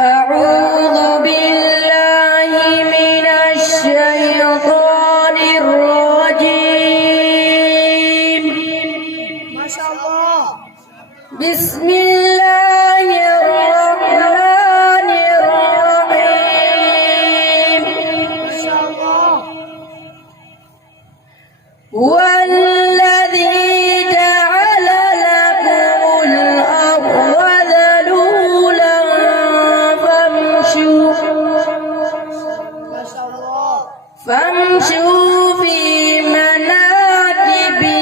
أعوذ بالله من الشيطان الرجيم. ما شاء الله. بسم الله الرحمن الرحيم. ما شاء الله. هو الذي جعل لكم الأرض ذلولا فامشوا في مناكبها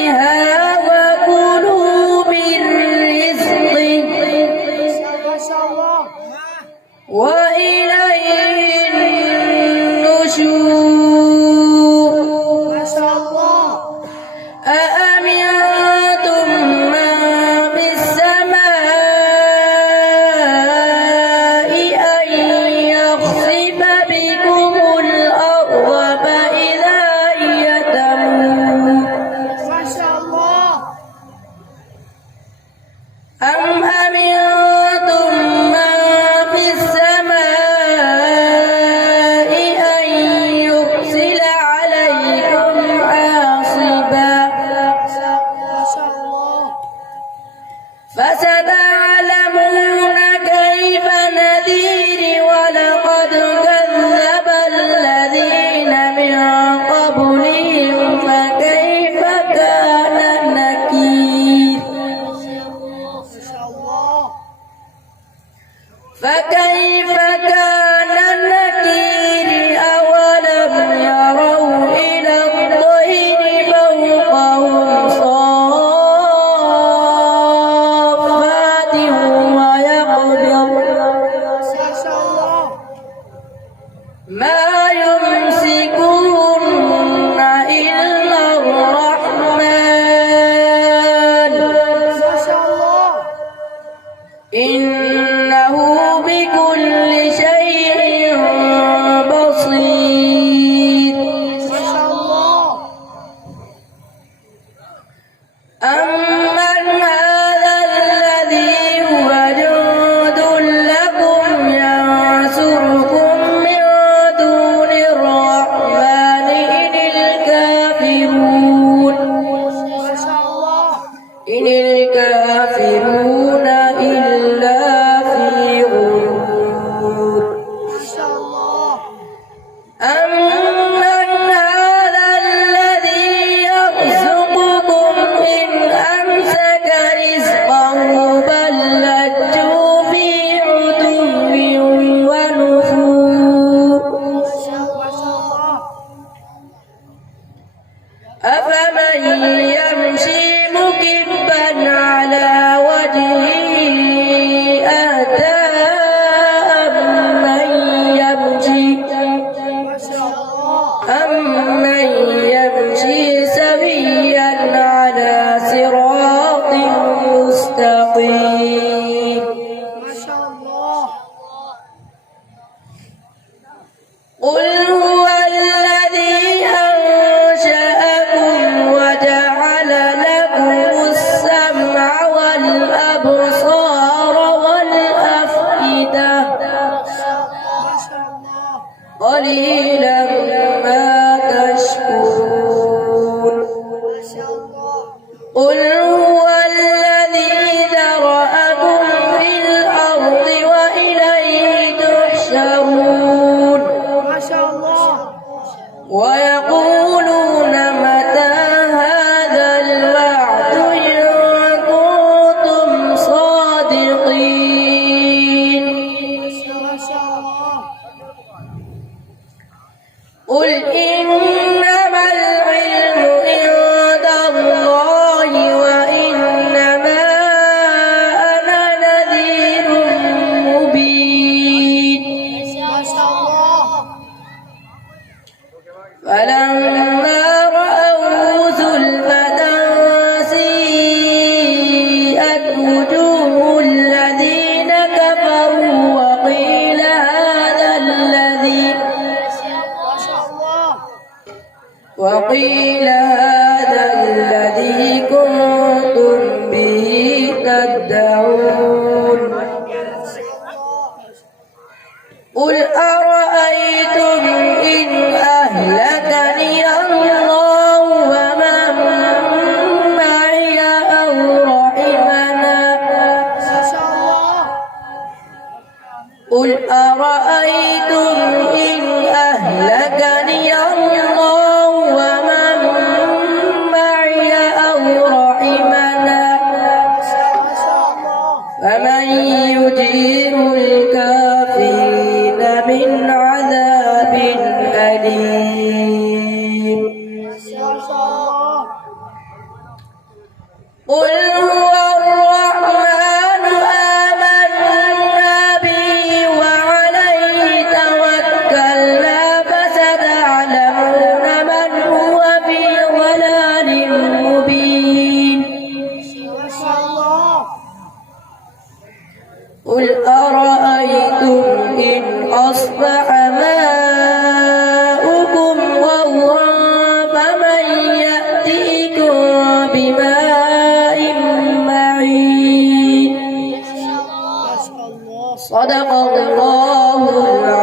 وكلوا من رزقه وإليه النشور. أأمنتم من في السماء أن يخسف بكم الأرض فإذا هي تمور ما شاء الله. أم أمنتم من في السماء أن يرسل عليكم حاصبا ما شاء الله. فستعلمون كيف نذير ولقد كذب الذين من قبلهم فكيف كان نكير. ما شاء الله. فكيف كان نكير. أولم يروا إلى الطير فوقهم صافات ويقبض ما شاء الله. ما يمسكون إلا الرحمن ما شاء الله. إنه بكل شيء بصير. ما شاء الله. أمن هذا الذي هو جند لكم ينصركم من دون الرحمن إن الكافرون ما شاء الله. إن الكافرون إلا في غرور. ما شاء الله. أمن هذا الذي يرزقكم إن أمسك رزقه بل لجوا في عتو ونفور. ما شاء الله. أفمن يمشي مكبا على وجهه أهدى أمن يمشي سويا على صراط مستقيم. ما شاء الله. قل هو الذي أنشأكم وجعل لكم السمع والأبصار والأفئدة ما شاء الله. قليلا ما تشكرون. ما شاء الله. قل هو الذي ذرأكم في الأرض وإليه تحشرون. ما شاء الله. ويقولون متى هذا الوعد إن كنتم صادقين. ما شاء الله. قل إنما العلم عند الله وإنما أنا نذير مبين. ما شاء الله. فلما رأوا زلفة سيئت وجوه الذين كفروا وقيل هذا الذي كنتم به تدعون. قل أرأيتم إن أهلكني الله ومن معي أو رحمنا قل أرأيتم إن أهلكني الله ومن معي أو رحمنا فمن يجير الكافرين من عذاب أليم قل هو الرحمن آمنا به وعليه توكلنا فستعلمون من هو في ضلال مبين قل أرأيتم إن أصبح ماؤكم غورا فمن يأتيكم بماء معين صدق الله العظيم.